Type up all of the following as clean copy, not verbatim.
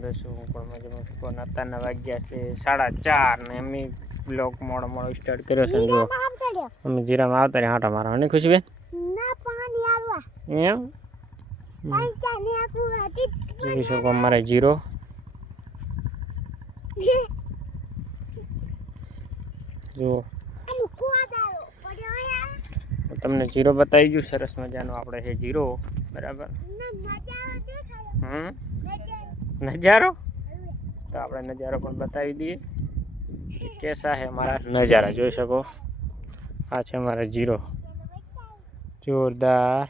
મજામાં રહેશું, હું પણ મજામાં છું. પણ અત્યારના વાગ્યા છે 4:30 ને અમે બ્લોગ મોડો સ્ટાર્ટ કર્યો છે. જો અમે જીરામાં આવતા રહ્યા આટા મારવા, નહીં ખુશીબેન? એમ જોઈ શકો અમારે જીરો જો તમને જીરો બતાવી ગયું સરસ મજાનો આપણે છે જીરો, બરાબર. નજારો તો આપણે નજારો પણ બતાવી દઈએ કેસા હે हमारा नज़ारा। જોઈ શકો આ છે અમારા જીરો, જોરદાર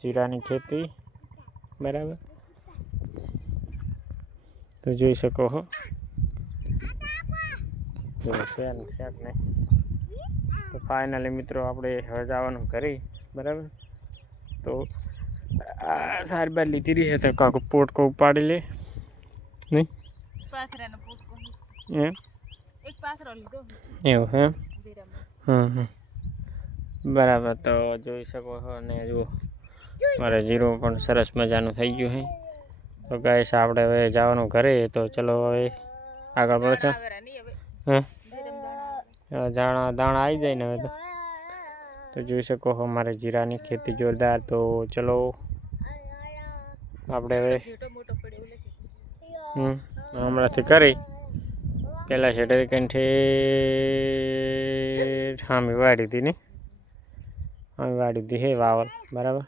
જીરાની ખેતી, બરાબર. તો જોઈ શકો હો જો શેક ને. તો ફાઇનલી મિત્રો આપણે હવે જવાનું ઘરે, બરાબર. તો આ સારી બાર લીધી રહી છે તો કાકો પોટ કો ઉપાડી લે નહીં એમ એવું હે. બરાબર. તો જોઈ શકો છો અને જુઓ મારે જીરું પણ સરસ મજાનું થઈ ગયું છે. તો ગાઈસ આપણે હવે જવાનું ઘરે, તો ચલો હવે આગળ પડશે. દાણા આવી જાય ને હવે તો જોઈ શકો છો અમારે જીરાની ખેતી જોરદાર. તો ચલો આપણે હવે હમણાંથી કરી પેલા છેડે કંઠે હામી વાડી હતી ને, હામી વાડી હતી હે વાવલ, બરાબર.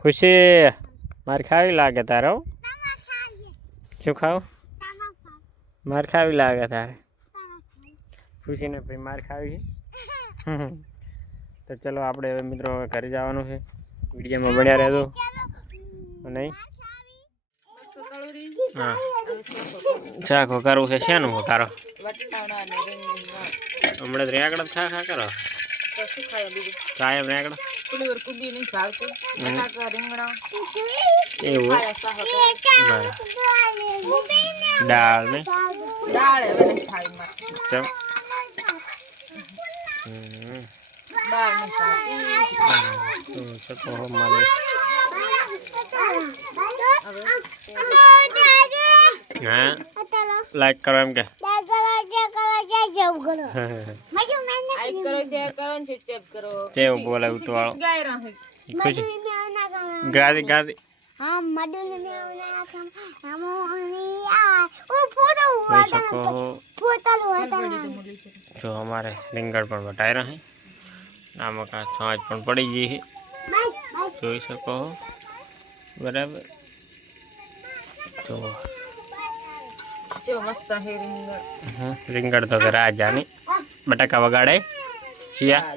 ખુશી મારે ખાવી લાગે તારે? શું ખાવું? મારે ખાવી લાગે તારે? ખુશીને ભાઈ માર ખાવી છે. તો ચલો આપણે હવે મિત્રો ઘરે જવાનું છે. વિડીયોમાં બન્યા રહેજો નહીં. હા શાક વઘારવું છે. શેનું વઘારો? હમણાં જ રેકડ ખા કરો કાયમ રેકડ એવું દાળ ને હા લાઈક કરો એમ કે કેવું બોલે ઉતવાળો ગાદી ગાદી જો અમારે રીંગણ પણ વટાઈ રહ્યા है, આમાં કાં છાંચ પણ પડી ગઈ છે, જોઈ શકો બરાબર. તો રીંગણ તો રાજા ની બટાકા વગાડે શિયા.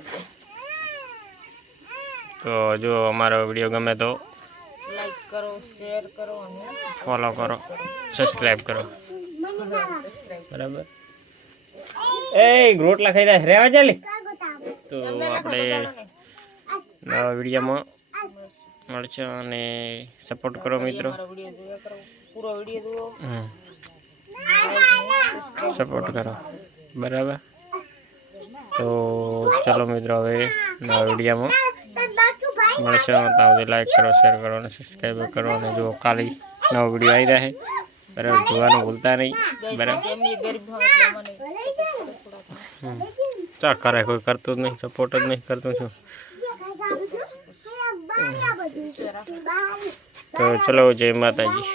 તો જો અમારો વિડીયો ગમે તો લાઈક કરો, શેર કરો, ફોલો કરો, સબસ્ક્રાઈબ કરો, બરાબર. એ રોટલા ખાઈ જાય રેવા ચાલી. તો આપણે નવા વિડીયોમાં મળશે અને સપોર્ટ કરો મિત્રો, સપોર્ટ કરો, બરાબર. તો ચલો મિત્રો હવે નવા વિડીયોમાં મળશે. તો લાઈક કરો, શેર કરો અને સબસ્ક્રાઈબ કરો. અને જો કાલે નવો વિડીયો આવી રહ્યા છે, બરાબર. જોવાનું ભૂલતા નહીં, બરાબર. ચા કરે કોઈ કરતું જ નહીં, સપોર્ટ જ નહીં કરતું છું. તો ચલો જય માતાજી.